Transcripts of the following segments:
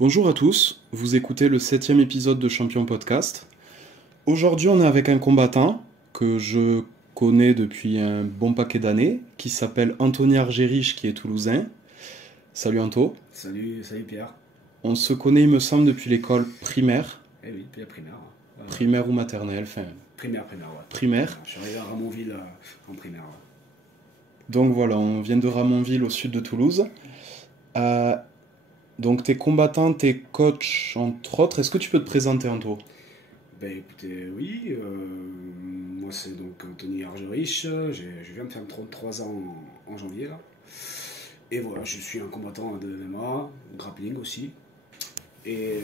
Bonjour à tous, vous écoutez le 7e épisode de Champion Podcast. Aujourd'hui on est avec un combattant que je connais depuis un bon paquet d'années, qui s'appelle Anthony Argerich, qui est toulousain. Salut Anto. Salut Pierre. On se connaît il me semble depuis l'école primaire. Eh oui, depuis la primaire. Primaire ou maternelle, enfin... Primaire, ouais. Primaire. Je suis arrivé à Ramonville en primaire. Ouais. Donc voilà, on vient de Ramonville au sud de Toulouse. Donc t'es combattant, t'es coach entre autres. Est-ce que tu peux te présenter Anto ? Ben écoutez, oui. Moi c'est donc Anthony Argerich. Je viens de faire 33 ans en janvier là. Et voilà, je suis un combattant de MMA, grappling aussi. Et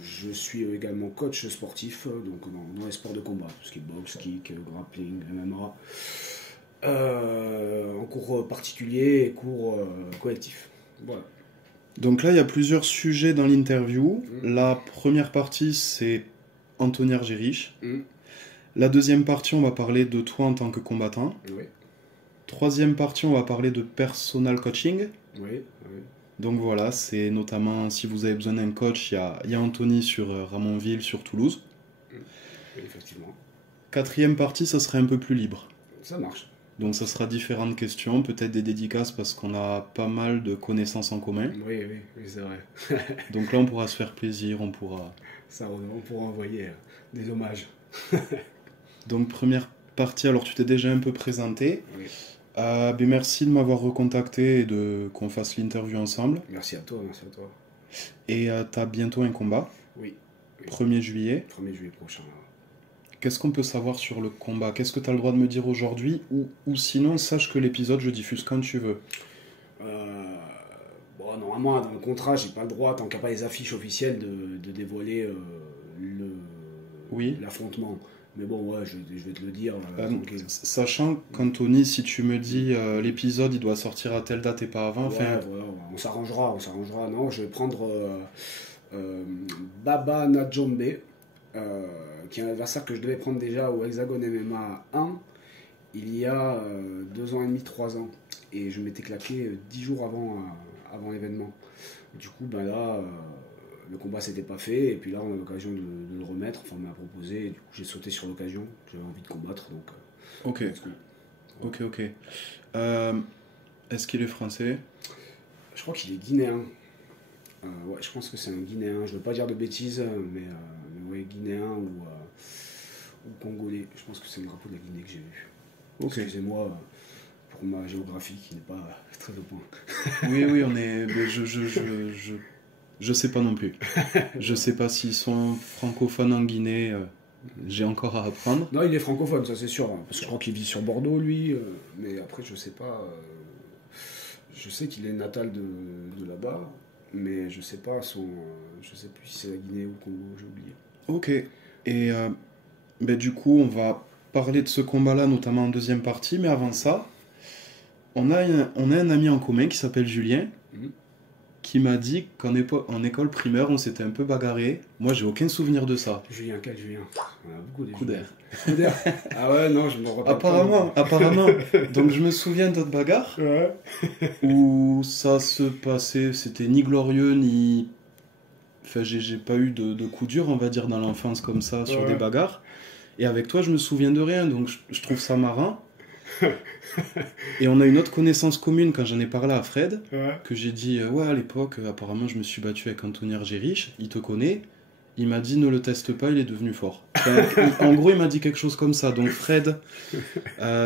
je suis également coach sportif, donc dans les sports de combat, tout ce qui est boxe, kick, grappling, MMA. En cours particulier et cours collectif. Voilà. Donc là, il y a plusieurs sujets dans l'interview. La première partie, c'est Anthony Argerich. La deuxième partie, on va parler de toi en tant que combattant. Oui. Troisième partie, on va parler de personal coaching. Oui. Donc voilà, c'est notamment si vous avez besoin d'un coach, il y a Anthony sur Ramonville, sur Toulouse. Oui, effectivement. Quatrième partie, ça serait un peu plus libre. Ça marche. Donc ça sera différentes questions, peut-être des dédicaces parce qu'on a pas mal de connaissances en commun. Oui, c'est vrai. Donc là, on pourra se faire plaisir, on pourra... On pourra envoyer des hommages. Donc première partie, alors tu t'es déjà un peu présenté. Oui. Merci de m'avoir recontacté et qu'on fasse l'interview ensemble. Merci à toi. Et tu as bientôt un combat. Oui. 1er juillet. 1er juillet prochain. Qu'est-ce qu'on peut savoir sur le combat ? Qu'est-ce que tu as le droit de me dire aujourd'hui ? Ou sinon, sache que l'épisode, je diffuse quand tu veux. Normalement, dans le contrat, j'ai pas le droit, tant qu'il n'y a pas les affiches officielles, de dévoiler l'affrontement. Mais bon, ouais, je vais te le dire. Sachant qu'Anthony, si tu me dis l'épisode, il doit sortir à telle date et pas avant, voilà, on s'arrangera. Non, je vais prendre Baba Najombe, qui est un adversaire que je devais prendre déjà au Hexagone MMA 1 il y a 2 ans et demi, 3 ans. Et je m'étais claqué 10 jours avant l'événement. Du coup, là, le combat s'était pas fait. Et puis là, on a l'occasion de le remettre. Enfin, on m'a proposé. Et du coup, j'ai sauté sur l'occasion. J'avais envie de combattre. Donc, ok. Est-ce qu'il est français ? Je crois qu'il est guinéen. Ouais, je pense que c'est un Guinéen. Je ne veux pas dire de bêtises, mais ouais, Guinéen ou Congolais. Je pense que c'est le drapeau de la Guinée que j'ai vu. Okay. Excusez-moi pour ma géographie qui n'est pas très au point. Oui, on est. Je sais pas non plus. Je sais pas s'ils sont francophones en Guinée. J'ai encore à apprendre. Non, il est francophone, ça c'est sûr. Parce que je crois qu'il vit sur Bordeaux, lui. Mais après, je sais pas. Je sais qu'il est natal de là-bas. Mais je sais pas je sais plus si c'est la Guinée ou le Congo, j'ai oublié. Ok. Et du coup, on va parler de ce combat-là, notamment en deuxième partie. Mais avant ça, on a un ami en commun qui s'appelle Julien, qui m'a dit qu'en école primaire, on s'était un peu bagarré. Moi, j'ai aucun souvenir de ça. Julien, quel Julien ? On a beaucoup de Coup d'air. Ah ouais, non, je me rappelle Apparemment. Donc je me souviens d'autres bagarres où ça se passait, c'était ni glorieux, ni... Enfin, j'ai pas eu de coup dur, on va dire, dans l'enfance comme ça, sur des bagarres. Et avec toi, je me souviens de rien, donc je trouve ça marrant. Et on a une autre connaissance commune quand j'en ai parlé à Fred, que j'ai dit, à l'époque, apparemment, je me suis battu avec Anthony Argerich, il te connaît. Il m'a dit, ne le teste pas, il est devenu fort. Enfin, en gros, il m'a dit quelque chose comme ça. Donc Fred,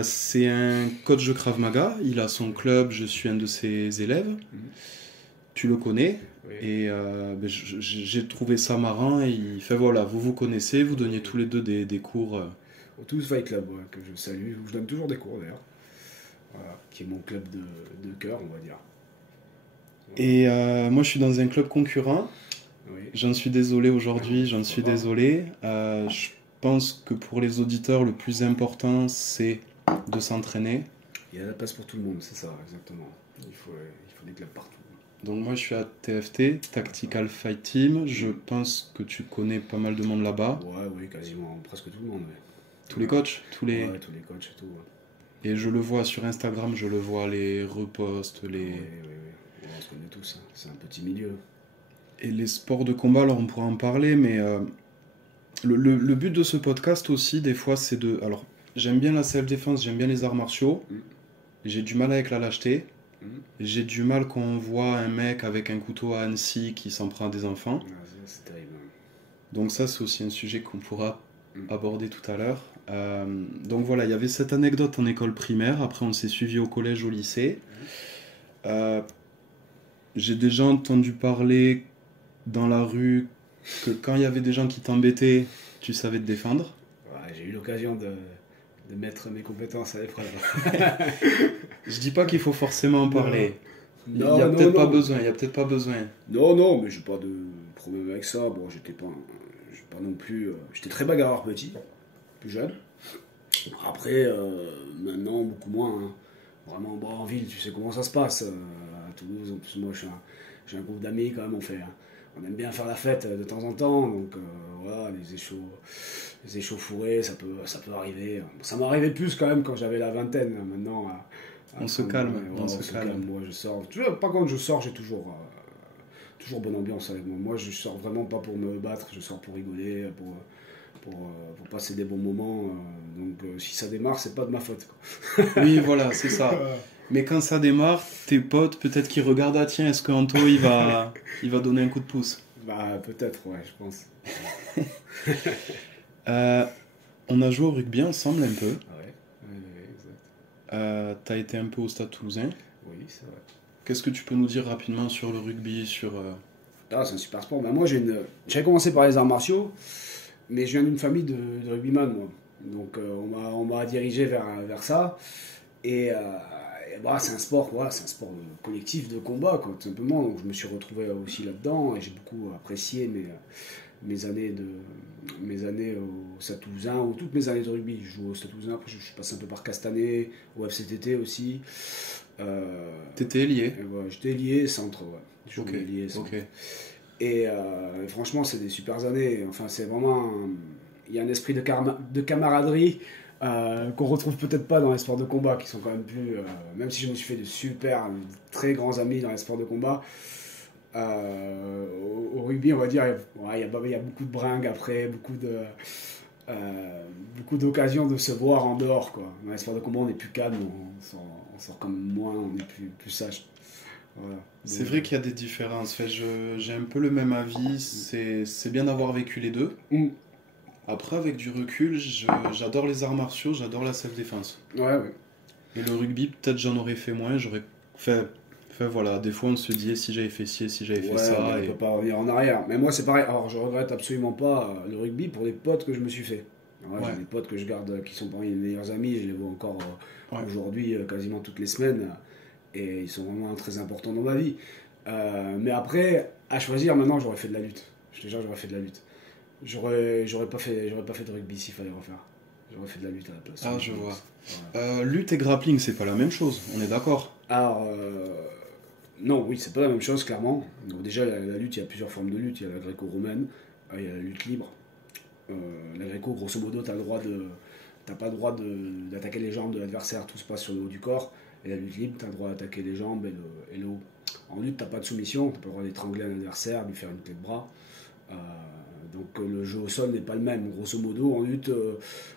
c'est un coach de Krav Maga, il a son club, je suis un de ses élèves. Tu le connais. Oui. Et j'ai trouvé ça marrant. Et il fait, voilà, vous vous connaissez, vous donniez tous les deux des cours... Au Toulouse Fight Club, que je salue, où je donne toujours des cours d'ailleurs. Voilà, qui est mon club de cœur, on va dire. Et moi, je suis dans un club concurrent. Oui. J'en suis désolé aujourd'hui, désolé. Je pense que pour les auditeurs, le plus important, c'est de s'entraîner. Il y a la place pour tout le monde, c'est ça, exactement. Il faut des clubs partout. Donc moi, je suis à TFT, Tactical Fight Team. Je pense que tu connais pas mal de monde là-bas. Oui, quasiment, presque tout le monde. Ouais. Tous les coachs Ouais, tous les coachs et tout. Ouais. Et je le vois sur Instagram, je le vois, les reposts, les... Oui. On se connaît tous, hein. C'est un petit milieu. Et les sports de combat, alors on pourra en parler, mais le but de ce podcast aussi, des fois, c'est de... Alors, j'aime bien la self-défense, j'aime bien les arts martiaux, j'ai du mal avec la lâcheté, j'ai du mal quand on voit un mec avec un couteau à Annecy qui s'en prend à des enfants. C'est terrible. Donc ça, c'est aussi un sujet qu'on pourra aborder tout à l'heure. Donc voilà, il y avait cette anecdote en école primaire, après on s'est suivi au collège, au lycée. J'ai déjà entendu parler dans la rue que quand il y avait des gens qui t'embêtaient, tu savais te défendre. Ouais, j'ai eu l'occasion de mettre mes compétences à l'épreuve. Je dis pas qu'il faut forcément en parler. Il y a Non, peut-être pas non. besoin, il y a peut-être pas besoin. Non, mais j'ai pas de problème avec ça. Bon, j'étais pas non plus... j'étais très bagarreur petit, plus jeune. Après, maintenant, beaucoup moins. Hein. Vraiment, bon, en ville, tu sais comment ça se passe. À Toulouse, en plus, moi, j'ai un groupe d'amis quand même, on aime bien faire la fête de temps en temps, donc voilà, les échauffourées, ça peut arriver. Ça m'arrivait plus quand même quand j'avais la vingtaine, hein. Maintenant... on se calme, on se calme. Moi, je sors. Par contre, je sors, j'ai toujours bonne ambiance avec moi. Moi, je sors vraiment pas pour me battre, je sors pour rigoler, pour passer des bons moments. Donc, si ça démarre, c'est pas de ma faute, quoi. Oui, voilà, c'est ça. Mais quand ça démarre, tes potes, peut-être qu'ils regardent, ah tiens, est-ce qu'Anto, il va donner un coup de pouce? Bah, peut-être, ouais, je pense. On a joué au rugby ensemble un peu. Ouais, exact. T'as été un peu au Stade Toulousain. Oui, c'est vrai. Qu'est-ce que tu peux nous dire rapidement sur le rugby, sur... Ah, c'est un super sport. Bah, moi, j'avais commencé par les arts martiaux, mais je viens d'une famille de rugbyman, moi. Donc, on m'a dirigé vers ça. Et bah, c'est un sport collectif de combat, quoi, tout simplement. Donc, je me suis retrouvé aussi là-dedans et j'ai beaucoup apprécié mes années au Stade Toulousain, ou toutes mes années de rugby. Je joue au Stade Toulousain, après je suis passé un peu par Castanet, au FCTT aussi. T'étais ailier? Ouais, j'étais ailier, centre, ouais. Ok, ailier, centre. ok. Et franchement, c'est des super années. Enfin, c'est vraiment... Il y a un esprit de camaraderie qu'on retrouve peut-être pas dans les sports de combat, qui sont quand même plus... même si je me suis fait de très grands amis dans les sports de combat, au rugby, on va dire, il y a beaucoup de bringues après, beaucoup d'occasions de se voir en dehors, quoi. Dans les sports de combat, on est plus calme, on sort comme moins, on est plus sage. Voilà. C'est vrai qu'il y a des différences. J'ai un peu le même avis. C'est bien d'avoir vécu les deux. Après, avec du recul, j'adore les arts martiaux, j'adore la self-défense. Ouais. Et le rugby, peut-être j'en aurais fait moins. J'aurais fait... Enfin voilà, des fois on se dit si j'avais fait ci, si j'avais fait ça. On peut pas revenir en arrière. Mais moi c'est pareil. Alors je regrette absolument pas le rugby pour les potes que je me suis fait. J'ai des potes que je garde qui sont parmi mes meilleurs amis. Je les vois encore aujourd'hui quasiment toutes les semaines. Et ils sont vraiment très importants dans ma vie. Mais après, à choisir, maintenant j'aurais fait de la lutte. Je te jure, j'aurais fait de la lutte. J'aurais pas fait de rugby s'il fallait refaire. J'aurais fait de la lutte à la place. Ah, je vois. Voilà. Lutte et grappling, c'est pas la même chose, on est d'accord? Alors, non, oui, c'est pas la même chose, clairement. Donc, déjà, la lutte, il y a plusieurs formes de lutte. Il y a la gréco-romaine, il y a la lutte libre. La gréco, grosso modo, t'as pas le droit d'attaquer les jambes de l'adversaire, tout se passe sur le haut du corps. Et la lutte libre, t'as le droit d'attaquer les jambes et le haut. En lutte, t'as pas de soumission, t'as pas le droit d'étrangler un adversaire, lui faire une clé de bras. Donc le jeu au sol n'est pas le même. Grosso modo, en lutte,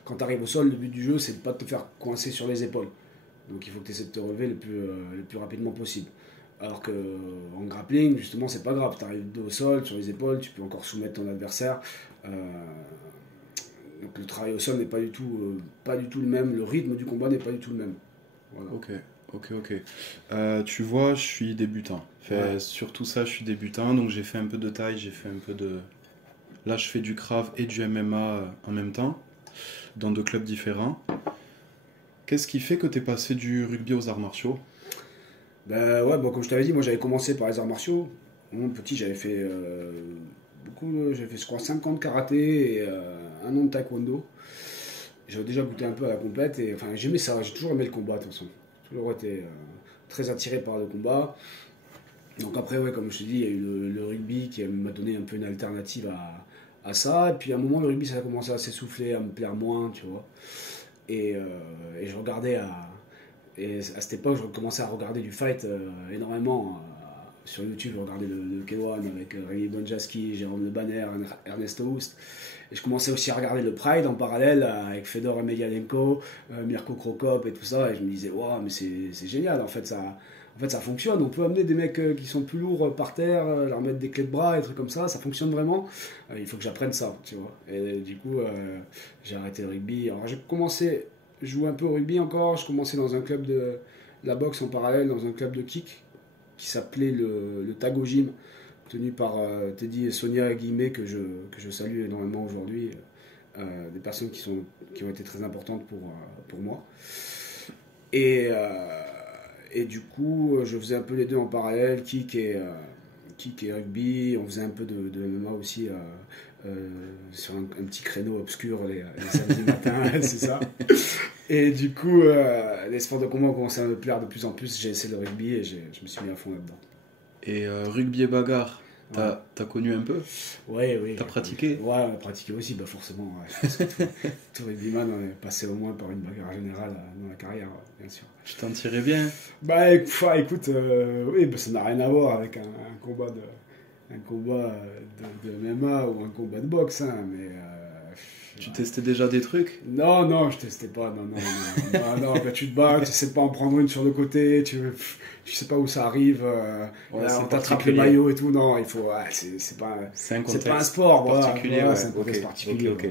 quand tu arrives au sol, le but du jeu, c'est de ne pas te faire coincer sur les épaules. Donc il faut que tu essaies de te relever le plus rapidement possible. Alors qu'en grappling, justement, c'est pas grave. Tu arrives dos au sol, sur les épaules, tu peux encore soumettre ton adversaire. Donc le travail au sol n'est pas du tout le même. Le rythme du combat n'est pas du tout le même. Voilà. Ok. Tu vois, je suis débutant. Sur tout ça, je suis débutant. Donc j'ai fait un peu de taille, j'ai fait un peu de... Là, je fais du Krav et du MMA en même temps, dans 2 clubs différents. Qu'est-ce qui fait que tu es passé du rugby aux arts martiaux? Comme je t'avais dit, moi j'avais commencé par les arts martiaux. Mon petit, j'avais fait je crois 5 ans de karaté et 1 an de taekwondo. J'avais déjà goûté un peu à la compète et enfin j'aimais ça, j'ai toujours aimé le combat de toute façon. J'ai toujours été très attiré par le combat. Donc après, comme je te dis, il y a eu le rugby qui m'a donné un peu une alternative à ça. Et puis à un moment, le rugby, ça a commencé à s'essouffler, à me plaire moins, tu vois. Et je regardais et à cette époque, je commençais à regarder du fight énormément sur YouTube, je regardais le K1 avec Rémi Bonjaski, Jérôme Le Banner, Ernesto Houst. Et je commençais aussi à regarder le Pride en parallèle avec Fedor Emelianenko, Mirko Krokop et tout ça. Et je me disais, wow, mais c'est génial, en fait, ça fonctionne. On peut amener des mecs qui sont plus lourds par terre, leur mettre des clés de bras, des trucs comme ça fonctionne vraiment. Il faut que j'apprenne ça, tu vois. Et du coup, j'ai arrêté le rugby. Alors j'ai commencé, je jouais un peu au rugby encore. Je commençais dans un club de la boxe en parallèle, dans un club de kick qui s'appelait le Tago Gym, tenu par Teddy et Sonia Guillemet, que je salue énormément aujourd'hui. Des personnes qui ont été très importantes pour moi. Et du coup, je faisais un peu les deux en parallèle, kick et rugby. On faisait un peu de MMA aussi sur un petit créneau obscur les samedis matins, c'est ça. Et du coup, les sports de combat ont commencé à me plaire de plus en plus. J'ai essayé le rugby et je me suis mis à fond là-dedans. Et rugby et bagarre, t'as connu un peu? Oui. T'as pratiqué? Ouais, on a pratiqué aussi, forcément. Ouais. Je pense que tout rugbyman, on est passé au moins par une bagarre générale dans la carrière, bien sûr. Je t'en tirais bien? Écoute, oui, ça n'a rien à voir avec un combat de MMA ou un combat de boxe, hein, mais... Tu testais déjà des trucs? Non, je testais pas. Non, quand tu te bats, tu sais pas en prendre une sur le côté, tu sais pas où ça arrive. Là, on t'attrape le maillot et tout. Non, il faut. C'est pas un sport particulier. C'est un contexte particulier. Ok.